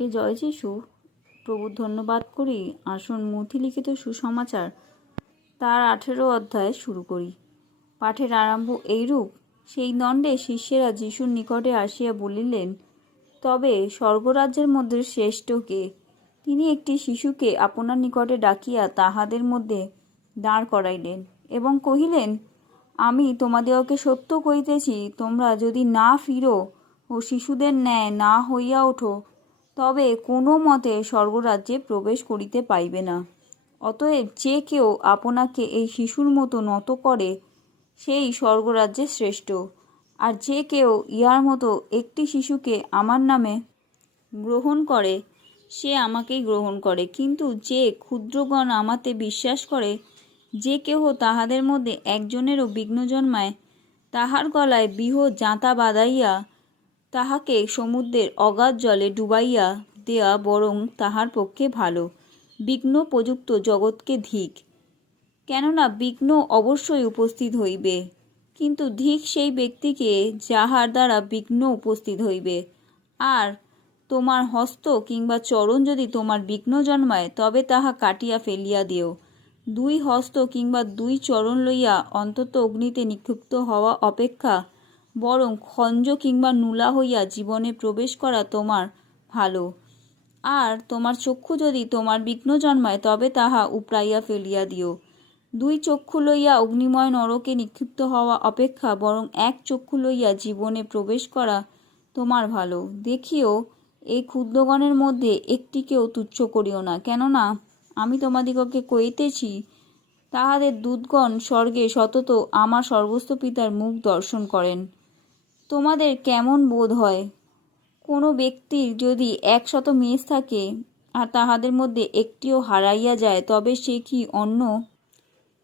কে জয় যিশু প্রভুর ধন্যবাদ করি। আসুন মুথি লিখিত সুসমাচার তার আঠেরো অধ্যায় শুরু করি। পাঠের আরম্ভ এইরূপ, সেই দণ্ডে শিষ্যেরা যিশুর নিকটে আসিয়া বলিলেন, তবে স্বর্গরাজ্যের মধ্যে শ্রেষ্ঠ কে? তিনি একটি শিশুকে আপনার নিকটে ডাকিয়া তাহাদের মধ্যে দাঁড় করাইলেন এবং কহিলেন, আমি তোমাদেরকে সত্য কহিতেছি, তোমরা যদি না ফিরো ও শিশুদের ন্যায় না হইয়া ওঠো তবে কোনো মতে স্বর্গরাজ্যে প্রবেশ করিতে পাইবে না। অতএব যে কেউ আপনাকে এই শিশুর মতো নত করে, সেই স্বর্গরাজ্যে শ্রেষ্ঠ। আর যে কেউ ইহার মতো একটি শিশুকে আমার নামে গ্রহণ করে, সে আমাকেই গ্রহণ করে। কিন্তু যে ক্ষুদ্রগণ আমাতে বিশ্বাস করে, যে কেহ তাহাদের মধ্যে একজনেরও বিঘ্ন জন্মায়, তাহার গলায় বিহ জাঁতা বাঁধাইয়া তাহাকে সমুদ্রের অগাধ জলে ডুবাইয়া দেয়া বরং তাহার পক্ষে ভালো। বিঘ্ন প্রযুক্ত জগৎকে ধিক। কেননা বিঘ্ন অবশ্যই উপস্থিত হইবে, কিন্তু ধিক সেই ব্যক্তিকে যাহার দ্বারা বিঘ্ন উপস্থিত হইবে। আর তোমার হস্ত কিংবা চরণ যদি তোমার বিঘ্ন জন্মায়, তবে তাহা কাটিয়া ফেলিয়া দিও। দুই হস্ত কিংবা দুই চরণ লইয়া অন্তত অগ্নিতে নিক্ষিপ্ত হওয়া অপেক্ষা বরং খঞ্জ কিংবা নুলা হইয়া জীবনে প্রবেশ করা তোমার ভালো। আর তোমার চক্ষু যদি তোমার বিঘ্ন জন্মায়, তবে তাহা উপড়াইয়া ফেলিয়া দিও। দুই চক্ষু লইয়া অগ্নিময় নরকে নিক্ষিপ্ত হওয়া অপেক্ষা বরং এক চক্ষু লইয়া জীবনে প্রবেশ করা তোমার ভালো। দেখিও, এই ক্ষুদ্রগণের মধ্যে একটিকেও তুচ্ছ করিও না। কেননা, আমি তোমাদিগকে কইতেছি, তাহাদের দুধগণ স্বর্গে সতত আমার সর্বস্ব পিতার মুখ দর্শন করেন। তোমাদের কেমন বোধ হয়? কোনো ব্যক্তির যদি একশত মেষ থাকে আর তাহাদের মধ্যে একটিও হারাইয়া যায়, তবে সে কি অন্য?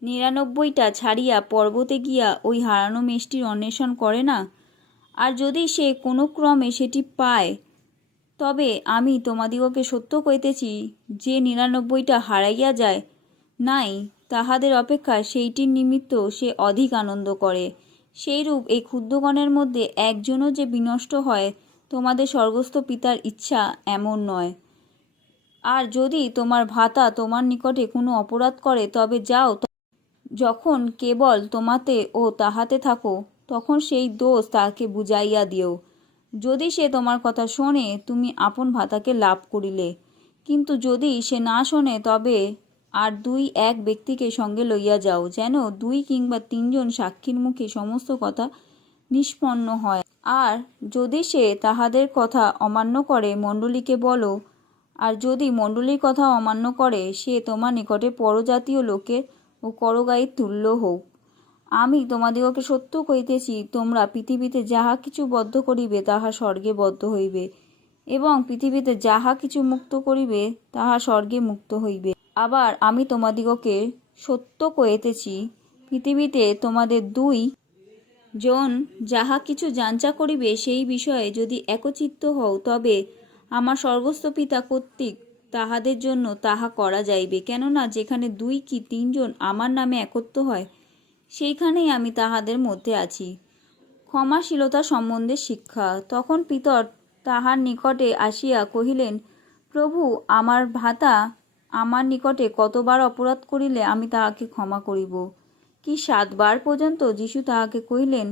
নিরানব্বইটা ছাড়িয়া পর্বতে গিয়া ওই হারানো মেষটির অন্বেষণ করে না? আর যদি সে কোনো ক্রমে সেটি পায়, তবে আমি তোমাদিগকে সত্য কইতেছি, যে নিরানব্বইটা হারাইয়া যায়, নাই, তাহাদের অপেক্ষা সেইটির নিমিত্ত সে অধিক আনন্দ করে। সেইরূপ এই ক্ষুদ্রগণের মধ্যে একজনও যে বিনষ্ট হয়, তোমাদের স্বর্গস্থ পিতার ইচ্ছা এমন নয়। আর যদি তোমার ভাতা তোমার নিকটে কোনো অপরাধ করে, তবে যাও যখন কেবল তোমাতে ও তাহাতে থাকো, তখন সেই দোষ তাহাকে বুঝাইয়া দিও। যদি সে তোমার কথা শোনে, তুমি আপন ভাতাকে লাভ করিলে। কিন্তু যদি সে না শোনে, তবে আর দুই এক ব্যক্তিকে সঙ্গে লইয়া যাও, যেন দুই কিংবা তিনজন সাক্ষীর মুখে সমস্ত কথা নিষ্পন্ন হয়। আর যদি সে তাহাদের কথা অমান্য করে, মণ্ডলীকে বলো, আর যদি মণ্ডলীর কথা অমান্য করে, সে তোমার নিকটে পরজাতীয় লোকের ও করগায়ীর তুল্য হোক। আমি তোমাদিগকে সত্য কইতেছি, তোমরা পৃথিবীতে যাহা কিছু বদ্ধ করিবে, তাহা স্বর্গে বদ্ধ হইবে, এবং পৃথিবীতে যাহা কিছু মুক্ত করিবে, তাহা স্বর্গে মুক্ত হইবে। আবার আমি তোমাদিগকে সত্য কইতেছি পৃথিবীতে তোমাদের দুই জন যাহা কিছু যাঞ্চা করিবে সেই বিষয়ে যদি একচিত্ত হও, তবে আমার সর্বস্ব পিতা কর্তৃক তাহাদের জন্য তাহা করা যাইবে। কেননা যেখানে দুই কি তিনজন আমার নামে একত্র হয়, সেইখানেই আমি তাহাদের মধ্যে আছি। ক্ষমাশীলতা সম্বন্ধে শিক্ষা। তখন পিতর তাহার নিকটে আসিয়া কহিলেন, প্রভু, আমার ভাতা আমার নিকটে কতবার অপরাধ করিলে আমি তাহাকে ক্ষমা করিব। কি সাতবার পর্যন্ত যিশু তাহাকে কহিলেন,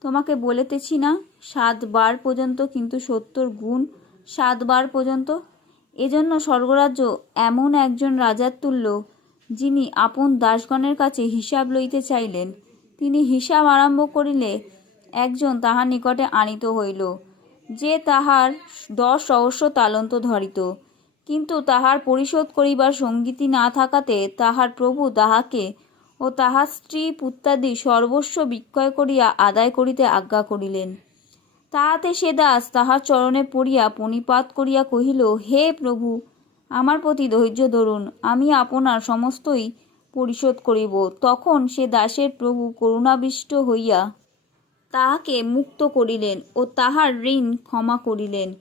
তোমাকে বলিতেছি না, সাতবার পর্যন্ত কিন্তু সত্তর গুণ সাতবার পর্যন্ত? এজন্য স্বর্গরাজ্য এমন একজন রাজার তুল্য, যিনি আপন দাসগণের কাছে হিসাব লইতে চাইলেন। তিনি হিসাব আরম্ভ করিলে একজন তাহার নিকটে আনিত হইল, যে তাহার দশ সহস্র তালন্ত ধরিত। কিন্তু তাহার পরিশোধ করিবার সঙ্গীতি না থাকাতে তাহার প্রভু তাহাকে ও তাহার স্ত্রী পুত্রাদি সর্বস্ব বিক্রয় করিয়া আদায় করিতে আজ্ঞা করিলেন। তাহাতে সে দাস তাহার চরণে পড়িয়া পণিপাত করিয়া কহিল, হে প্রভু, আমার প্রতি ধৈর্য ধরুন, আমি আপনার সমস্তই পরিশোধ করিব। তখন সে দাসের প্রভু করুণাবিষ্ট হইয়া তাহাকে মুক্ত করিলেন ও তাহার ঋণ ক্ষমা করিলেন।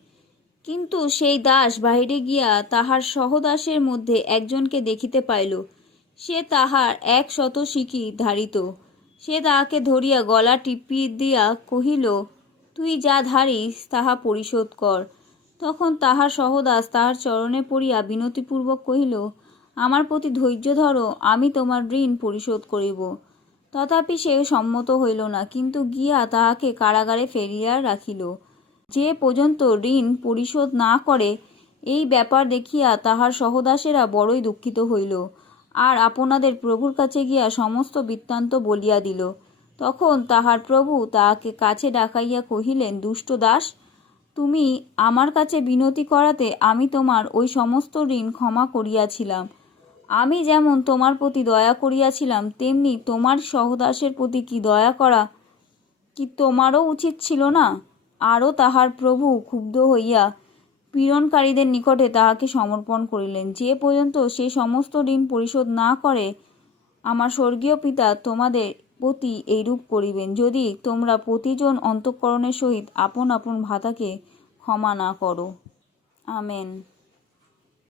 কিন্তু সেই দাস বাহিরে গিয়া তাহার সহদাসের মধ্যে একজনকে দেখিতে পাইল। সে তাহার এক শত সিকি ধারিত। সে তাহাকে ধরিয়া গলা টিপি দিয়া কহিল, তুই যা ধারিস, তাহা পরিশোধ কর। তখন তাহার সহদাস তাহার চরণে পড়িয়া বিনতিপূর্বক কহিল, আমার প্রতি ধৈর্য ধরো, আমি তোমার ঋণ পরিশোধ করিব। তথাপি সে সম্মত হইল না, কিন্তু গিয়া তাহাকে কারাগারে ফেরিয়া রাখিল। যে পর্যন্ত ঋণ পরিশোধ না করে এই ব্যাপার দেখিয়া তাহার সহদাসেরা বড়ই দুঃখিত হইল। আর আপনাদের প্রভুর কাছে গিয়া সমস্ত বৃত্তান্ত বলিয়া দিল। তখন তাহার প্রভু তাহাকে কাছে ডাকাইয়া কহিলেন, দুষ্ট দাস, তুমি আমার কাছে বিনতি করাতে আমি তোমার ওই সমস্ত ঋণ ক্ষমা করিয়াছিলাম। আমি যেমন তোমার প্রতি দয়া করিয়াছিলাম, তেমনি তোমার সহদাসের প্রতি কি দয়া করা কি তোমারও উচিত ছিল না? আরও তাহার প্রভু ক্ষুব্ধ হইয়া পীড়নকারীদের নিকটে তাহাকে সমর্পণ করিলেন। যে পর্যন্ত সে সমস্ত ঋণ পরিশোধ না করে, আমার স্বর্গীয় পিতা তোমাদের প্রতি এইরূপ করিবেন। যদি তোমরা প্রতিজন অন্তঃকরণের সহিত আপন আপন ভাতাকে ক্ষমা না করো। আমেন।